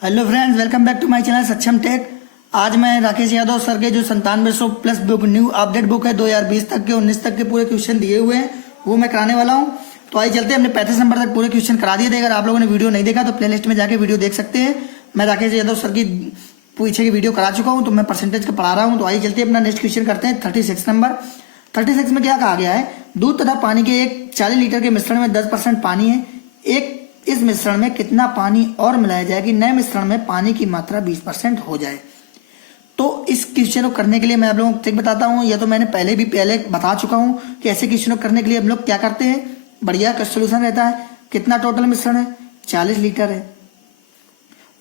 Hello friends, welcome back to my channel Saksham tech. आज मैं Rakesh Yadav sir के जो 9700 plus book new update book है 2020 तक के 19 तक के पूरे क्वेश्चन दिए हुए हैं वो मैं कराने वाला हूं। तो आइए चलते हैं, हमने 35 नंबर तक पूरे क्वेश्चन करा दिए थे। अगर आप लोगों ने वीडियो नहीं देखा तो प्लेलिस्ट में जाके वीडियो देख सकते हैं। मैं राकेश यादव सर की पीछे की वीडियो करा चुका हूँ, तो मैं परसेंटेज का पढ़ा रहा हूँ। तो आइए चलते हैं, अपना नेक्स्ट क्वेश्चन करते हैं। 36 नंबर 36 में क्या कहा गया है, दूध तथा पानी के एक 40 लीटर के मिश्रण में 10% पानी है। एक इस मिश्रण में कितना पानी और मिलाया जाए कि नए मिश्रण में पानी की मात्रा 20% हो जाए। तो इस क्वेश्चन को करने के लिए मैं आप लोगों को ट्रिक बताता हूँ, या तो मैंने पहले बता चुका हूँ कि ऐसे क्वेश्चन को करने के लिए हम लोग क्या करते हैं। बढ़िया का सोल्यूशन रहता है, कितना टोटल मिश्रण है 40 लीटर है,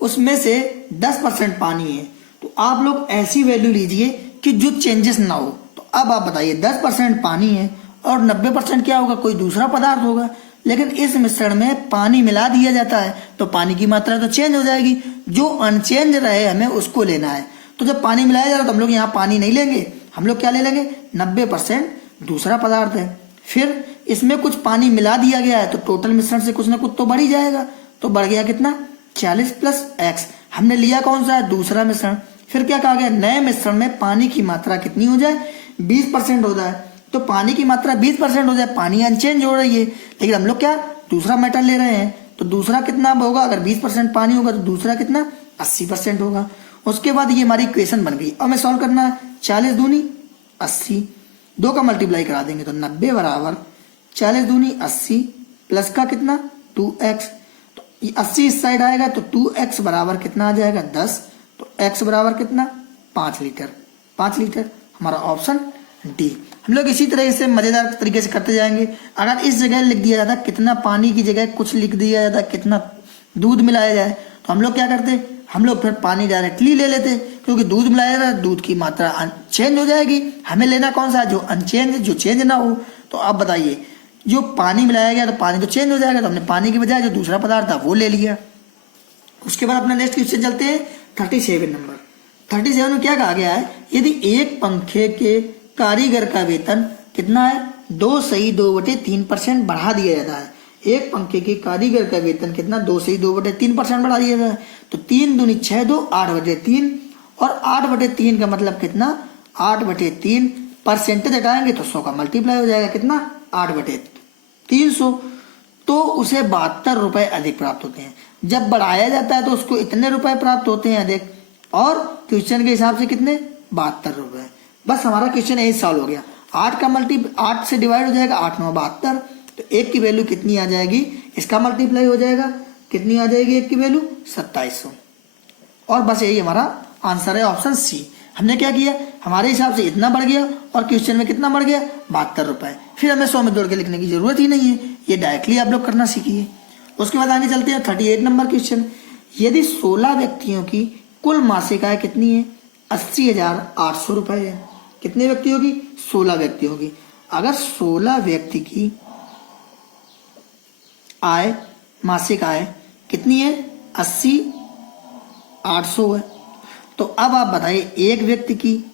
उसमें से 10% पानी है। तो आप लोग ऐसी वैल्यू लीजिए कि जो चेंजेस ना हो। तो अब आप बताइए 10% पानी है और 90% क्या होगा, कोई दूसरा पदार्थ होगा। लेकिन इस मिश्रण में पानी मिला दिया जाता है तो पानी की मात्रा तो चेंज हो जाएगी, जो अनचेंज रहे हमें उसको लेना है। तो जब पानी मिलाया जा रहा है तो हम लोग यहाँ पानी नहीं लेंगे, हम लोग क्या ले लेंगे, 90% दूसरा पदार्थ है। फिर इसमें कुछ पानी मिला दिया गया है तो टोटल मिश्रण से कुछ ना कुछ तो बढ़ ही जाएगा। तो बढ़ गया कितना, 40 प्लस x। हमने लिया कौन सा है, दूसरा मिश्रण। फिर क्या कहा गया, नए मिश्रण में पानी की मात्रा कितनी हो जाए, 20% हो जाए। तो पानी की मात्रा 20% हो जाए, पानी अनचेंज हो रही है, लेकिन हम लोग क्या दूसरा मेटल ले रहे हैं। तो दूसरा कितना होगा, अगर 20% पानी होगा तो दूसरा कितना 80% होगा। उसके बाद ये हमारी इक्वेशन बन गई। अब हमें सॉल्व करना है, 40 दूनी 80, 2 का मल्टीप्लाई करा देंगे तो 90 बराबर 40 दूनी 80 प्लस का कितना 2x। तो 80 इस साइड आएगा तो 2x बराबर कितना आ जाएगा 10। तो x बराबर कितना 5 लीटर। 5 लीटर हमारा ऑप्शन डी। हम लोग इसी तरह से मजेदार तरीके से करते जाएंगे। अगर इस जगह लिख दिया जाता कितना पानी की जगह कुछ लिख दिया जाता कितना दूध मिलाया जाए, तो हम लोग क्या करते, हम लोग फिर पानी डायरेक्टली ले लेते, क्योंकि दूध मिलाया जाए दूध की मात्रा चेंज हो जाएगी। हमें लेना कौन सा, जो अनचेंज, जो चेंज ना हो। तो आप बताइए, जो पानी मिलाया गया तो पानी तो चेंज हो जाएगा, तो हमने पानी की बजाय जो दूसरा पदार्थ था वो ले लिया। उसके बाद अपना नेक्स्ट क्वेश्चन चलते हैं 37 नंबर। 37 में क्या कहा गया है, यदि एक पंखे के कारीगर का वेतन कितना है, 2/2/3% बढ़ा दिया जाता है। एक पंखे के कारीगर का वेतन कितना, 2/2/3% बढ़ा दिया जाता है। तो 3 दूनी 6, 2 8/3, और 8/3 का मतलब कितना 8/3 परसेंटेज हटाएंगे तो 100 का मल्टीप्लाई हो जाएगा, कितना 8/300। तो उसे 72 रुपए अधिक प्राप्त होते हैं। जब बढ़ाया जाता है तो उसको इतने रुपए प्राप्त होते हैं अधिक, और क्वेश्चन के हिसाब से कितने 72 रुपए। बस हमारा क्वेश्चन यही सॉल्व हो गया। 8 से डिवाइड हो जाएगा, 8 9 72। तो 1 की वैल्यू कितनी आ जाएगी, इसका मल्टीप्लाई हो जाएगा, कितनी आ जाएगी 1 की वैल्यू 2700। और बस यही हमारा आंसर है, ऑप्शन सी। हमने क्या किया, हमारे हिसाब से इतना बढ़ गया और क्वेश्चन में कितना बढ़ गया 72 रुपए। फिर हमें 100 में जोड़ के लिखने की जरूरत ही नहीं है, ये डायरेक्टली आप लोग करना सीखिए। उसके बाद आगे चलते हैं 38 नंबर क्वेश्चन। यदि 16 व्यक्तियों की कुल मासिक आय कितनी है, 80,800 रुपए है। कितने व्यक्तियों की, 16 व्यक्तियों की। अगर 16 व्यक्ति की आय, मासिक आय कितनी है 80,800 है। तो अब आप बताइए एक व्यक्ति की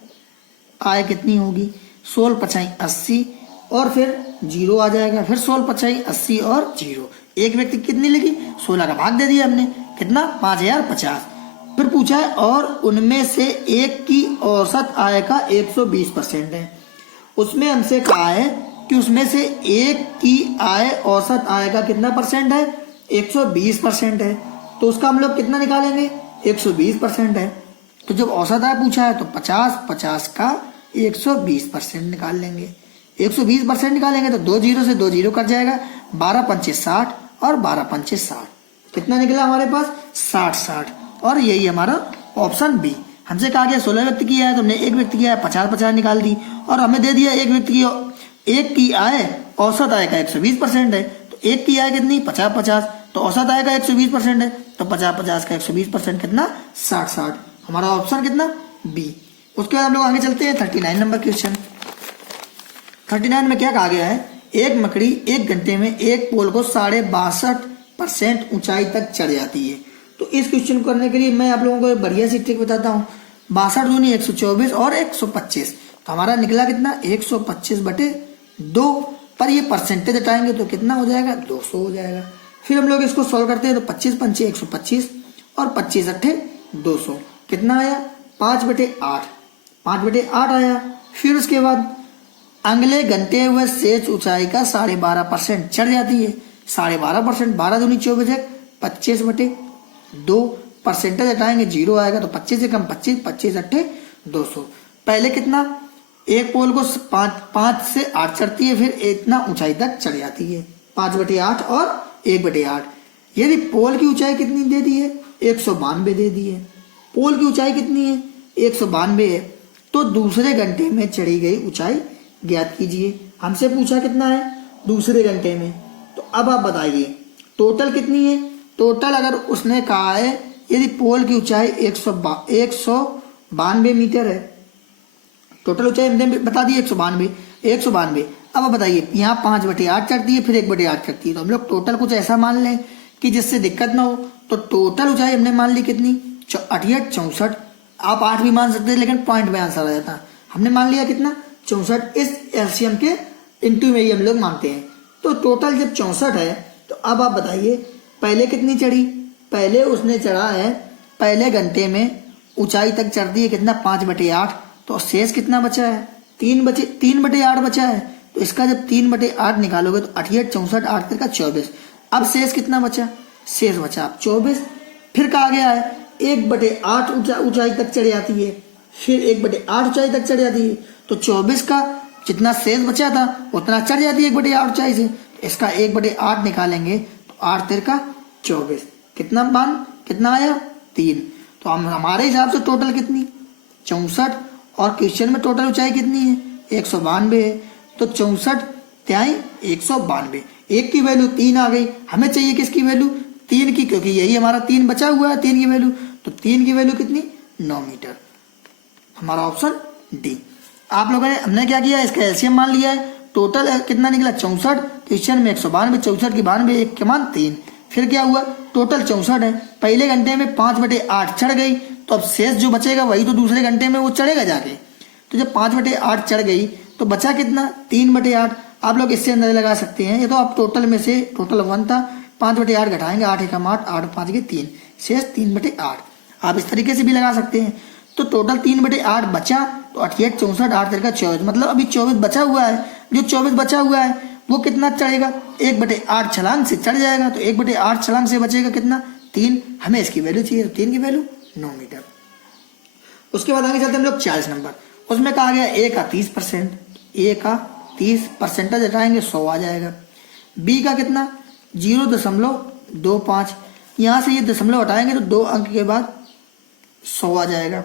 आय कितनी होगी, 16 पचाई 80 और फिर 0 आ जाएगा, फिर 16 पचाई 80 और 0। एक व्यक्ति कितनी लगी, 16 का भाग दे दिया हमने, कितना 5050। फिर पूछा है और उनमें से एक की औसत आय का 120% है। उसमें हमसे कहा है कि उसमें से एक की आय औसत आय का कितना परसेंट है, 120% है। तो उसका हम लोग कितना निकालेंगे, 120% है। तो जब औसत आय पूछा है तो 50 का 120% निकाल लेंगे। 120% निकालेंगे तो 2 0 से 2 0 कट जाएगा, 12 पंचे 60 और 12 पंचे 60। कितना निकला हमारे पास 60। और यही हमारा ऑप्शन बी। हमसे कहा गया 16 व्यक्ति की आय, तो हमने एक व्यक्ति की आय 50 निकाल दी, और हमें दे दिया एक व्यक्ति की एक की आय औसत आय का 120% है। तो एक की आय कितनी 50, तो औसत आय का 120% है, तो 50 का 120% कितना 60। हमारा ऑप्शन कितना बी। उसके बाद हम लोग आगे चलते हैं 39 नंबर क्वेश्चन। 39 में क्या कहा गया है, एक मकड़ी 1 घंटे में एक पोल को 62.5% ऊंचाई तक चढ़ जाती है। तो इस क्वेश्चन को करने के लिए मैं आप लोगों को एक बढ़िया सी ट्रिक बताता हूँ। 62 दूनी 124 और 125, तो हमारा निकला कितना 125/2। पर ये परसेंटेज हटाएंगे तो कितना हो जाएगा 200 हो जाएगा। फिर हम लोग इसको सॉल्व करते हैं तो 25 पंचे 125 और 25 अट्ठे 200, कितना आया 5/8, 5/8 आया। फिर उसके बाद अगले घंटे वह शेष ऊंचाई का 12.5% चढ़ जाती है। 12.5%, 12 दूनी 24, 25/2, परसेंटेज हटाएंगे 0 आएगा, तो 25 से कम 25, 25 अट्ठे 200। पहले कितना, एक पोल को 5 से 8 चढ़ती है, फिर इतना ऊंचाई तक चढ़ जाती है, 5/8 और 1/8। यदि पोल की ऊंचाई कितनी दे दी है, 192 दे दी है। पोल की ऊंचाई कितनी है, 192 है, तो दूसरे घंटे में चढ़ी गई ऊंचाई ज्ञात कीजिए। हमसे पूछा कितना है दूसरे घंटे में, तो अब आप बताइए टोटल कितनी है। टोटल अगर उसने कहा है यदि पोल की ऊंचाई 192 मीटर है, टोटल ऊंचाई हमने बता दी 192। अब आप बताइए यहाँ 5/8 चढ़ती है, फिर 1/8 चढ़ती है, तो हम लोग टोटल कुछ ऐसा मान लें कि जिससे दिक्कत ना हो। तो टोटल ऊंचाई हमने मान ली कितनी, 68, 64। आप 8 भी मान सकते हैं, लेकिन पॉइंट में आंसर आ जाता। हमने मान लिया कितना 64, इस एलसीएम के इंटू में ही हम लोग मानते हैं। तो टोटल जब 64 है, तो अब आप बताइए पहले कितनी चढ़ी। पहले उसने चढ़ा है, पहले घंटे में ऊंचाई तक चढ़ती है कितना 5/8, तो शेष कितना बचा है 3/8 बचा है। तो इसका जब 3/8 निकालोगे तो 68, 64, 8 का 24। अब शेष कितना बचा, शेष बचा 24। फिर कहा गया है 1/8 ऊंचाई तक चढ़ जाती है, फिर 1/8 ऊंचाई तक चढ़ जाती है, तो 24 का जितना शेष बचा था उतना चढ़ जाती है 1/8 ऊंचाई से। इसका 1/8 निकालेंगे तो 8 3 का 24, कितना आया 3। तो हम हमारे हिसाब से टोटल कितनी 64, और क्वेश्चन में टोटल ऊंचाई कितनी है 192 है, तो 64 त्याई 192। एक की वैल्यू 3 आ गई, हमें चाहिए किसकी वैल्यू 3 की, क्योंकि यही हमारा 3 बचा हुआ है 3 की वैल्यू। तो 3 की वैल्यू कितनी 9 मीटर, हमारा ऑप्शन डी। आप लोगों ने हमने क्या किया, इसका एलसीएम मान लिया है। टोटल कितना निकला 64, क्वेश्चन में 192, 64 की 92, 1 के मान 3। फिर क्या हुआ, टोटल 64 है, पहले घंटे में 5/8 चढ़ गई, तो अब शेष जो बचेगा वही तो दूसरे घंटे में वो चढ़ेगा जाके। तो जब 5/8 चढ़ गई तो बचा कितना 3/8। आप लोग इससे अंदाजा लगा सकते हैं, ये तो आप टोटल में से टोटल 1 था, 5/8 घटाएंगे, 8 एकम 8, 8 5 के 3, शेष 3/8। आप इस तरीके से भी लगा सकते हैं। तो टोटल 3/8 बचा, तो 68, 64, 8 3 का 24, मतलब अभी 24 बचा हुआ है। जो 24 बचा हुआ है वो कितना चढ़ेगा 1/8 छलांग से चढ़ जाएगा, तो 1/8 छलांग से बचेगा कितना 3। हमें इसकी वैल्यू चाहिए, तो 3 की वैल्यू 9 मीटर। उसके बाद आगे चलते हम लोग 40 नंबर। उसमें कहा गया ए का 30%, ए का 30 परसेंटेज हटाएंगे 100 आ जाएगा। बी का कितना 0.25, यहाँ से ये दशमलव हटाएंगे तो 2 अंक के बाद 100 आ जाएगा।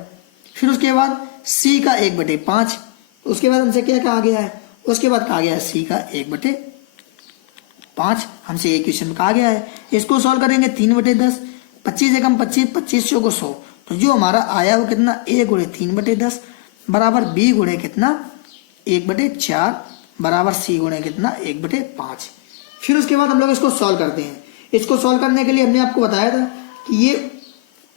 फिर उसके बाद सी का 1/5, उसके बाद हमसे क्या कहा गया है, उसके बाद कहा गया है सी का 1/5, हमसे एक क्वेश्चन में कहा गया है। इसको सॉल्व करेंगे 3/10, 25 एकम 25, 25 को 100, तो जो हमारा आया वो कितना a गुणे 3/10 बराबर b गुणे कितना 1/4 बराबर c गुणे कितना 1/5। फिर उसके बाद हम लोग इसको सॉल्व करते हैं। इसको सॉल्व करने के लिए हमने आपको बताया था कि ये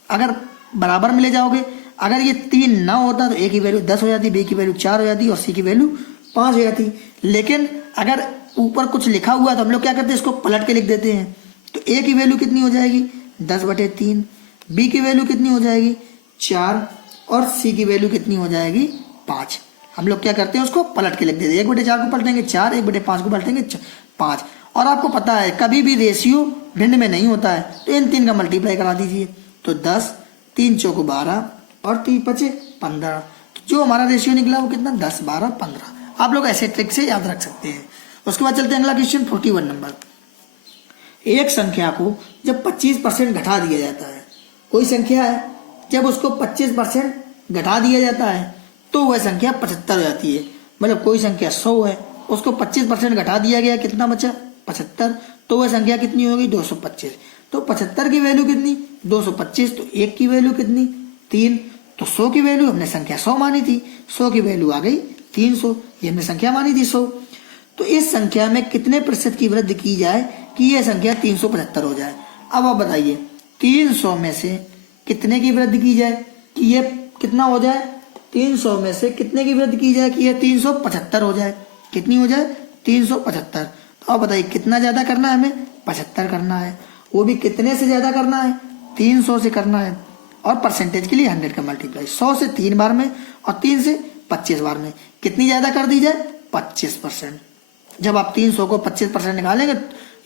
अगर बराबर में ले जाओगे, अगर ये 3 ना होता तो a की वैल्यू 10 हो जाती, b की वैल्यू 4 हो जाती और c की वैल्यू 5 हो जाती। लेकिन अगर ऊपर कुछ लिखा हुआ है तो हम लोग क्या करते हैं, इसको पलट के लिख देते हैं। तो a की वैल्यू कितनी हो जाएगी 10/3, b की वैल्यू कितनी हो जाएगी 4 और c की वैल्यू कितनी हो जाएगी 5। हम लोग क्या करते हैं, उसको पलट के लिख देते हैं। 1/4 को पलटेंगे 4, 1/5 को पलटेंगे 5। और आपको पता है कभी भी रेशियो भिन्न में नहीं होता है, तो इन 3 का मल्टीप्लाई करा दीजिए। तो 10, 3 चौको 12 और 3 5 15। जो हमारा रेशियो निकला वो कितना 10, 12, 15। आप लोग ऐसे ट्रिक से याद रख सकते हैं। उसके बाद चलते हैं अगला क्वेश्चन 41 नंबर। एक संख्या को जब 25% घटा दिया जाता है, कोई संख्या है जब उसको 25% घटा दिया जाता है तो वह संख्या 75 हो जाती है। मतलब कोई संख्या 100 है, उसको 25% घटा दिया गया, कितना बचा 75, तो वह संख्या कितनी होगी 225। तो 75 की वैल्यू कितनी 225, तो 1 की वैल्यू कितनी 3, तो 100 की वैल्यू हमने संख्या 100 मानी थी, 100 की वैल्यू आ गई 300, ये हमने संख्या मानी थी 100। तो इस संख्या में कितने प्रतिशत की वृद्धि की जाए कि यह संख्या 375 हो जाए। अब आप बताइए 300 में से कितने की वृद्धि की जाए कि यह कितना हो जाए, 300 में से कितने की वृद्धि की जाए कि यह 375 हो जाए। कितनी हो जाए 375। तो आप बताइए कितना ज्यादा करना है हमें 75 करना है, वो भी कितने से ज्यादा करना है 300 से करना है, और परसेंटेज के लिए 100 का मल्टीप्लाई 100 से 3 बार में और 3 से 25 बार में। कितनी ज़्यादा कर दी जाए? 25%। जब आप 300 को 25% निकालेंगे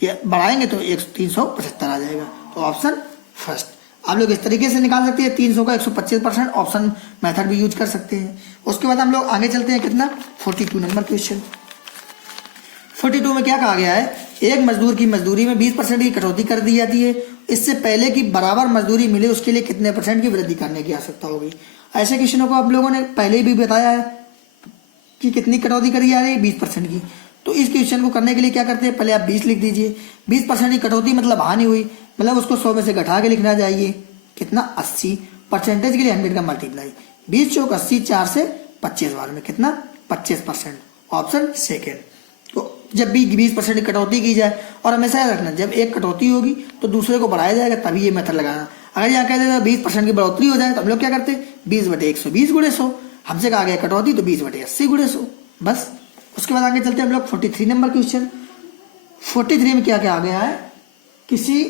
या बढ़ाएंगे तो 375 आ जाएगा। तो ऑप्शन फर्स्ट। आप लोग इस तरीके से निकाल सकते हैं 300 का 125%, ऑप्शन मेथड भी यूज कर सकते हैं। उसके बाद हम लोग आगे चलते हैं कितना 42 नंबर क्वेश्चन। 42 में क्या कहा गया है? एक मजदूर की मजदूरी में 20% की कटौती कर दी जाती है। इससे पहले कि बराबर मजदूरी मिले उसके लिए कितने % की वृद्धि करने की आवश्यकता होगी? ऐसे क्वेश्चनों को आप लोगों ने पहले भी बताया है कि कितनी कटौती करी जा रही है, 20% की। तो इस क्वेश्चन को करने के लिए क्या करते हैं, पहले आप 20 लिख दीजिए। 20% की कटौती मतलब हानि हुई, मतलब उसको 100 में से घटा के लिखना चाहिए कितना 80। परसेंटेज के लिए 100 का मल्टीप्लाई 20 चौक 80, 4 से 25 बार में कितना 25%, ऑप्शन सेकेंड। तो जब भी 20% की कटौती की जाए, और हमेशा याद रखना जब एक कटौती होगी तो दूसरे को बढ़ाया जाएगा, तभी ये मेथड लगाना। अगर यहाँ कह देगा 20% की बढ़ोतरी हो जाए तो हम लोग क्या करते हैं 20/120 गुणे 100। हमसे कहा गया कटौती तो 20/80 गुणे 100 बस। उसके बाद आगे चलते हैं हम लोग 43 नंबर क्वेश्चन। 43 में क्या क्या आ गया है? किसी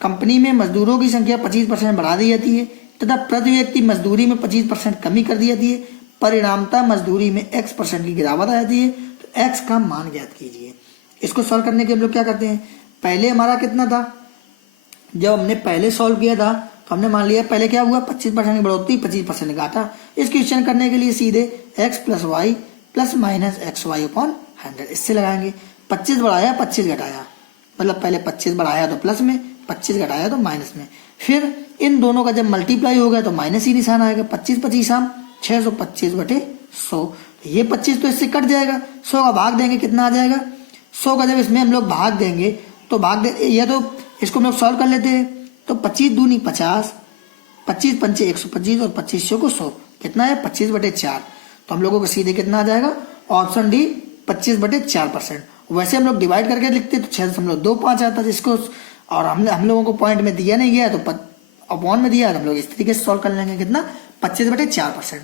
कंपनी में मजदूरों की संख्या 25% बढ़ा दी जाती है तथा प्रति व्यक्ति मजदूरी में 25% कमी कर दी जाती है। परिणामतः मजदूरी में x% की गिरावट आ जाती है। तो x का मान ज्ञात कीजिए। इसको सॉल्व करने के हम लोग क्या करते हैं, पहले हमारा कितना था, जब हमने पहले सॉल्व किया था तो हमने मान लिया पहले क्या हुआ 25% की बढ़ोतरी 25% घाटा। इस क्वेश्चन करने के लिए सीधे x + y + -xy/100 इससे लगाएंगे। 25 बढ़ाया 25 घटाया, मतलब पहले 25 बढ़ाया तो प्लस में, 25 घटाया तो माइनस में। फिर इन दोनों का जब मल्टीप्लाई हो गया तो माइनस ही निशान आएगा। 25 25 625/100। ये 25 तो इससे कट जाएगा, 100 का भाग देंगे कितना आ जाएगा 100 का जब इसमें हम लोग भाग देंगे तो या तो इसको हम लोग सॉल्व कर लेते हैं। तो 25 दूनी 50, 25 पंचे 125 और 25 को 100 कितना है 25/4। तो हम लोगों को सीधे कितना आ जाएगा ऑप्शन डी 25/4%। वैसे हम लोग डिवाइड करके लिखते तो 6.25 आता जिसको, और हम लोगों को पॉइंट में दिया नहीं गया तो अपॉन में दिया, तो हम लोग इस तरीके से सॉल्व कर लेंगे कितना 25/4%।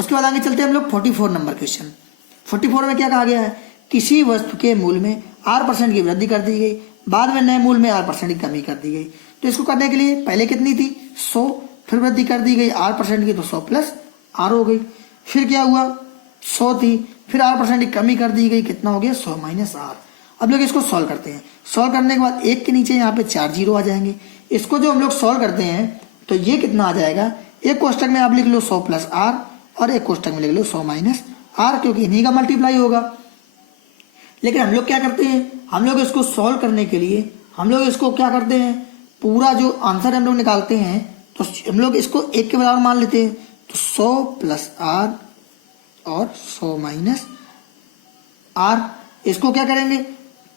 उसके बाद आगे चलते हैं हम लोग 44 नंबर क्वेश्चन। 44 में क्या कहा गया है? किसी वस्तु के मूल्य में R% की वृद्धि कर दी गई, बाद में नए मूल्य में R% की कमी कर दी गई। तो इसको करने के लिए पहले कितनी थी 100, फिर वृद्धि कर दी गई R% की तो 100 + R हो गई। फिर क्या हुआ 100 थी, फिर R% की कमी कर दी गई, कितना हो गया 100 - R। अब लोग इसको सॉल्व करते हैं। सॉल्व करने के बाद एक के नीचे यहाँ पे 4 जीरो आ जाएंगे। इसको जो हम लोग सॉल्व करते हैं तो ये कितना आ जाएगा, एक कोष्टक में आप लिख लो 100 + R और एक कोष्टक में लिख लो 100 - R, क्योंकि इन्हीं का मल्टीप्लाई होगा। लेकिन हम लोग क्या करते हैं, हम लोग इसको सॉल्व करने के लिए हम लोग इसको क्या करते हैं, पूरा जो आंसर हम लोग निकालते हैं तो हम लोग इसको एक के बराबर मान लेते हैं। तो 100 + R और 100 - R, इसको क्या करेंगे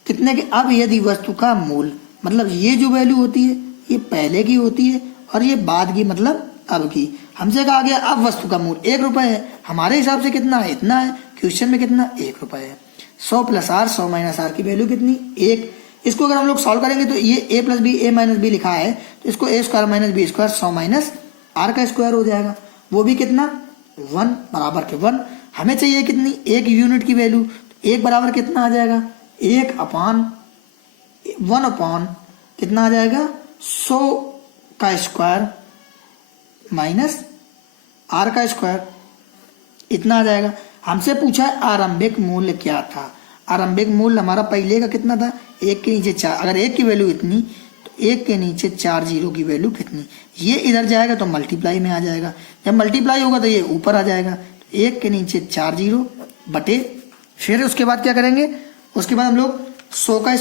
कितने के, अब यदि वस्तु का मूल मतलब ये जो वैल्यू होती है ये पहले की होती है और ये बाद की मतलब अब की। हमसे कहा गया अब वस्तु का मूल 1 रुपये है, हमारे हिसाब से कितना है इतना है, क्वेश्चन में कितना 1 रुपये है। 100 + R 100 - R की वैल्यू कितनी 1। इसको अगर हम लोग सॉल्व करेंगे तो ये a + b a - b लिखा है तो इसको a² - b² 100 - R का स्क्वायर हो जाएगा, वो भी कितना 1 बराबर के 1। हमें चाहिए कितनी 1 यूनिट की वैल्यू, तो 1 बराबर कितना आ जाएगा 1/1 कितना आ जाएगा 100 का स्क्वायर माइनस R का स्क्वायर, इतना आ जाएगा। हमसे पूछा है आरंभिक मूल्य क्या था। आरंभिक मूल्य हमारा पहले का कितना था 1 के नीचे 4, अगर 1 की वैल्यू इतनी तो 1 के नीचे 4 जीरो की वैल्यू कितनी, ये इधर जाएगा तो मल्टीप्लाई में आ जाएगा, जब मल्टीप्लाई होगा तो ये ऊपर आ जाएगा। तो 1 के नीचे 4 जीरो बटे, फिर उसके बाद क्या करेंगे, उसके बाद हम लोग 100 का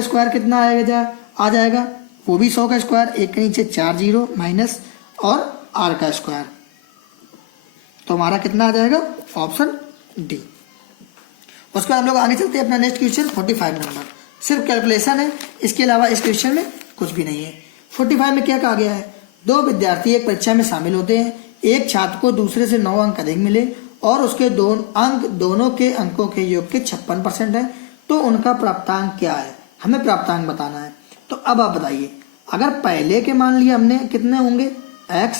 स्क्वायर कितना आएगा आ जाएगा, वो भी 100 का स्क्वायर, 1 के नीचे 4 जीरो माइनस और R का स्क्वायर, तो हमारा कितना आ जाएगा ऑप्शन डी। उसके बाद हम लोग आगे चलते हैं अपना नेक्स्ट क्वेश्चन 45 नंबर। सिर्फ कैलकुलेशन है, इसके अलावा इस क्वेश्चन में कुछ भी नहीं है। 45 में क्या कहा गया है, 2 विद्यार्थी एक परीक्षा में शामिल होते हैं, एक छात्र को दूसरे से 9 अंक अधिक मिले और उसके दोनों के अंकों के योग के 56% है, तो उनका प्राप्तांक क्या है, हमें प्राप्तांक बताना है। तो अब आप बताइए, अगर पहले के मान लिया हमने कितने होंगे x,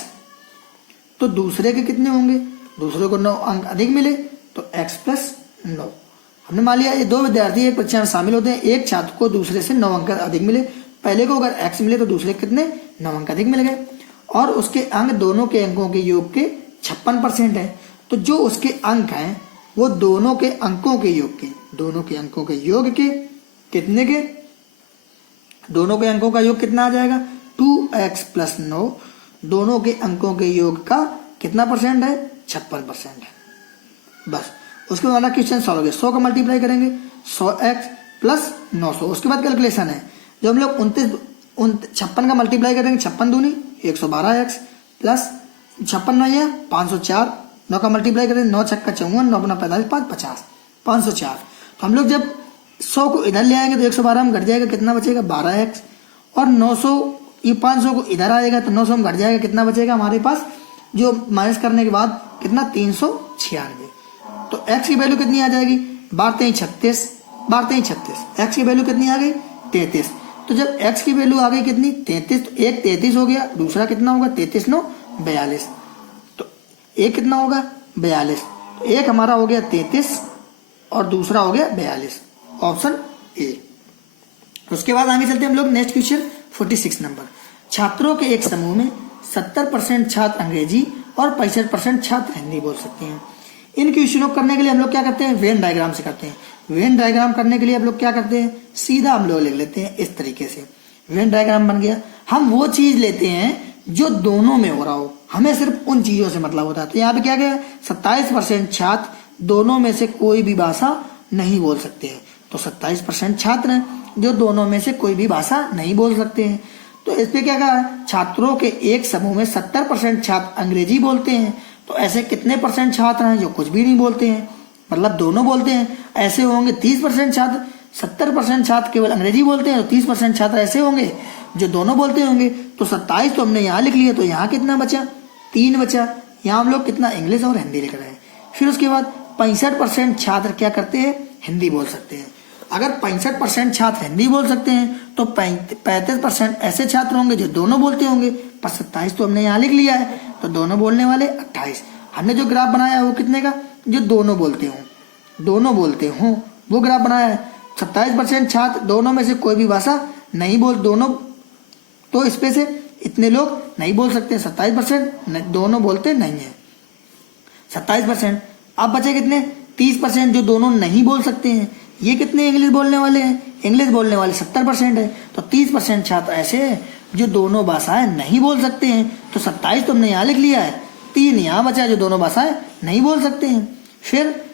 तो दूसरे के कितने होंगे, दूसरे को 9 अंक अधिक मिले तो x + 9। हमने मान लिया ये 2 विद्यार्थी एक परीक्षा में शामिल होते हैं, एक छात्र को दूसरे से 9 अंक अधिक मिले, पहले को अगर x मिले तो दूसरे कितने 9 अंक अधिक मिल गए। और उसके अंक दोनों के अंकों के योग के 56% है। तो जो उसके अंक हैं वो दोनों के अंकों के योग के कितने के, दोनों के अंकों का योग कितना आ जाएगा 2x + 9, दोनों के अंकों के योग का कितना परसेंट है 56% है। बस उसके बाद क्वेश्चन सॉल्व हो गया। 100 का मल्टीप्लाई करेंगे 100x + 900। उसके बाद कैलकुलेशन है, जब हम लोग 56 का मल्टीप्लाई करेंगे 56 दूनी 112x प्लस 56 9 है 504, 9 का मल्टीप्लाई करेंगे 9 छक्का 54, 9 × 45 5 50 504। तो हम लोग जब 100 को इधर ले आएंगे तो 112 में घट जाएगा, कितना बचेगा 12x। और 900 ये 500 को इधर आएगा तो 900 में घट जाएगा, कितना बचेगा हमारे पास जो माइनस करने के बाद कितना 396। तो x की वैल्यू कितनी आ जाएगी 12 36, x की वैल्यू कितनी आ गई 33। तो जब x की वैल्यू आ गई कितनी 33, तो एक 33 हो गया, दूसरा कितना होगा 33 9 42। तो एक कितना होगा 42, तो एक हमारा हो गया 33 और दूसरा हो गया 42, ऑप्शन ए। उसके बाद आगे चलते हैं हम लोग नेक्स्ट क्वेश्चन 46 नंबर। छात्रों के एक समूह में 70% छात्र अंग्रेजी और 65% छात्र हिंदी बोल सकते हैं। इन क्वेश्चनों को करने के लिए हम लोग क्या करते हैं वेन डायग्राम से करते हैं। वेन डायग्राम करने के लिए हम लोग क्या करते हैं सीधा हम लोग लिख लेते हैं इस तरीके से। वेन डायग्राम बन गया। हम वो चीज लेते हैं जो दोनों में हो रहा हो, हमें सिर्फ उन चीजों से मतलब होता है। तो यहाँ पे क्या गया 27% छात्र दोनों में से कोई भी भाषा नहीं बोल सकते हैं। तो 27% छात्र हैं जो दोनों में से कोई भी भाषा नहीं बोल सकते हैं। तो इस पे क्या कहा छात्रों के एक समूह में 70% छात्र अंग्रेजी बोलते हैं। तो ऐसे कितने परसेंट छात्र हैं जो कुछ भी नहीं बोलते हैं, मतलब दोनों बोलते हैं। ऐसे होंगे 30% छात्र, 70% छात्र केवल अंग्रेजी बोलते हैं, तो 30% छात्र ऐसे होंगे जो दोनों बोलते होंगे। तो 27 तो हमने यहाँ लिख लिया, तो यहाँ कितना बचा 3 बचा। यहाँ हम लोग कितना इंग्लिश और हिंदी लिख रहे हैं। फिर उसके बाद 65% छात्र क्या करते हैं हिंदी बोल सकते हैं। अगर 65% छात्र हिंदी बोल सकते हैं तो 35% ऐसे छात्र होंगे जो दोनों बोलते होंगे। पर 27 तो हमने यहाँ लिख लिया है, तो दोनों बोलने वाले 28। हमने जो ग्राफ बनाया है वो कितने का जो दोनों बोलते हों वो ग्राफ बनाया है। 27% छात्र दोनों में से कोई भी भाषा नहीं बोल, दोनों तो इस पे से इतने लोग नहीं बोल सकते। 27% दोनों बोलते नहीं है 27%। अब बचे कितने 30% जो दोनों नहीं बोल सकते हैं। ये कितने इंग्लिश बोलने वाले हैं, इंग्लिश बोलने वाले 70% है। तो 30% छात्र ऐसे हैं जो दोनों भाषाएं नहीं बोल सकते हैं। तो 27 तो हमने यहाँ लिख लिया है, 3 यहाँ बचा जो दोनों भाषाएं नहीं बोल सकते हैं। फिर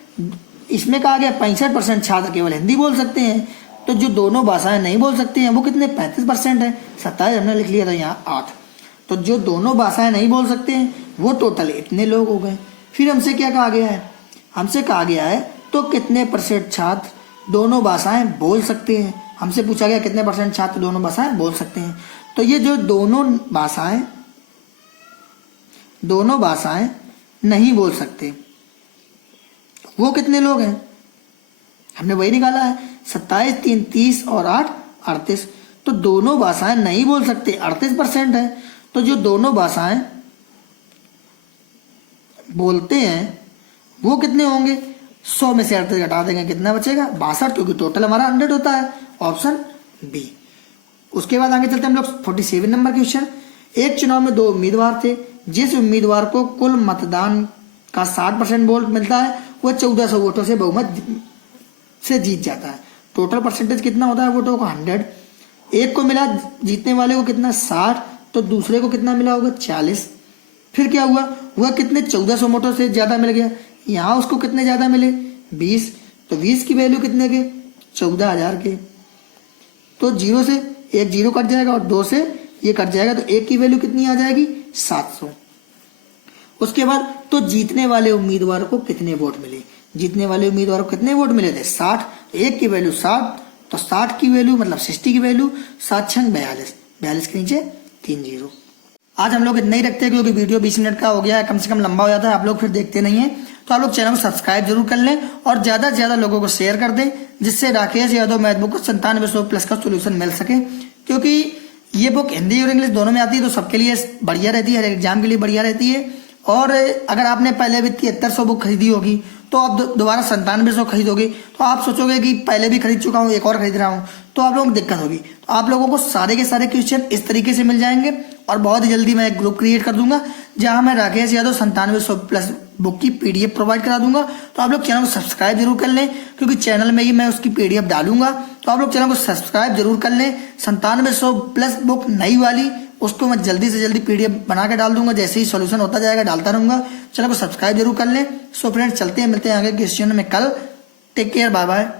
इसमें कहा गया 65% छात्र केवल हिंदी बोल सकते हैं। तो जो दोनों भाषाएं नहीं बोल सकते हैं वो कितने 35% है। 27 हमने लिख लिया था यहाँ 8। तो जो दोनों भाषाएं नहीं बोल सकते हैं वो टोटल इतने लोग हो गए। फिर हमसे क्या कहा गया है, हमसे कहा गया है तो कितने परसेंट छात्र दोनों भाषाएं बोल सकते हैं। हमसे पूछा गया कितने परसेंट छात्र दोनों भाषाएं बोल सकते हैं। तो ये जो दोनों भाषाएं नहीं बोल सकते वो कितने लोग हैं, हमने वही निकाला है। 27 3 30 और 8 38। तो दोनों भाषाएं नहीं बोल सकते 38% है। तो जो दोनों भाषाएं बोलते हैं वो कितने होंगे 100 में से 38 घटा देंगे, कितना बचेगा 62, क्योंकि टोटल हमारा 100 होता है, ऑप्शन बी। उसके बाद आगे चलते हैं हम लोग 47 नंबर क्वेश्चन। एक चुनाव में 2 उम्मीदवार थे, जिस उम्मीदवार को कुल मतदान का 60% वोट मिलता है वह 1400 वोटों से बहुमत से जीत जाता है। टोटल परसेंटेज कितना होता है वोटों का 100। एक को मिला जीतने वाले को कितना 60, तो दूसरे को कितना मिला होगा 40। फिर क्या हुआ वह कितने 1400 वोटों से ज्यादा मिल गया। यहाँ उसको कितने ज्यादा मिले 20, तो 20 की वैल्यू कितने के 14,000 के। तो 0 से एक 0 कट जाएगा और 2 से ये कट जाएगा, तो 1 की वैल्यू कितनी आ जाएगी 700। उसके बाद तो जीतने वाले उम्मीदवार को कितने वोट मिले, जीतने वाले उम्मीदवार को कितने वोट मिले थे 60। 1 की वैल्यू 60, तो 60 की वैल्यू मतलब 60 की वैल्यू 7 छंग 42, 42 के नीचे 3 0। आज हम लोग इतना ही रखते हैं क्योंकि वीडियो 20 मिनट का हो गया है, कम से कम लंबा हो जाता है, आप लोग फिर देखते नहीं है। तो आप लोग चैनल को सब्सक्राइब जरूर कर लें और ज्यादा से ज्यादा लोगों को शेयर कर दें, जिससे राकेश यादव मैथ बुक को 9700+ का सोल्यूशन मिल सके। क्योंकि ये बुक हिंदी और इंग्लिश दोनों में आती है, तो सबके लिए बढ़िया रहती है, हर एग्जाम के लिए बढ़िया रहती है। और अगर आपने पहले भी 7300 बुक खरीदी होगी तो आप दोबारा 9700 खरीदोगे तो आप सोचोगे कि पहले भी खरीद चुका हूँ, एक और खरीद रहा हूँ, तो आप लोगों को दिक्कत होगी। तो आप लोगों को सारे के सारे क्वेश्चन इस तरीके से मिल जाएंगे और बहुत ही जल्दी मैं एक ग्रुप क्रिएट कर दूंगा जहां मैं राकेश यादव 9700 प्लस बुक की पीडीएफ प्रोवाइड करा दूंगा। तो आप लोग चैनल को सब्सक्राइब जरूर कर लें क्योंकि चैनल में ही मैं उसकी पीडीएफ डालूंगा। तो आप लोग चैनल को सब्सक्राइब जरूर कर लें। 9700 प्लस बुक नई वाली उसको मैं जल्दी से जल्दी पीडीएफ बना के डाल दूंगा, जैसे ही सॉल्यूशन होता जाएगा डालता रहूंगा। चैनल को सब्सक्राइब जरूर कर लें। सो फ्रेंड्स चलते हैं, मिलते हैं आगे क्वेश्चन में कल। Take care, bye bye.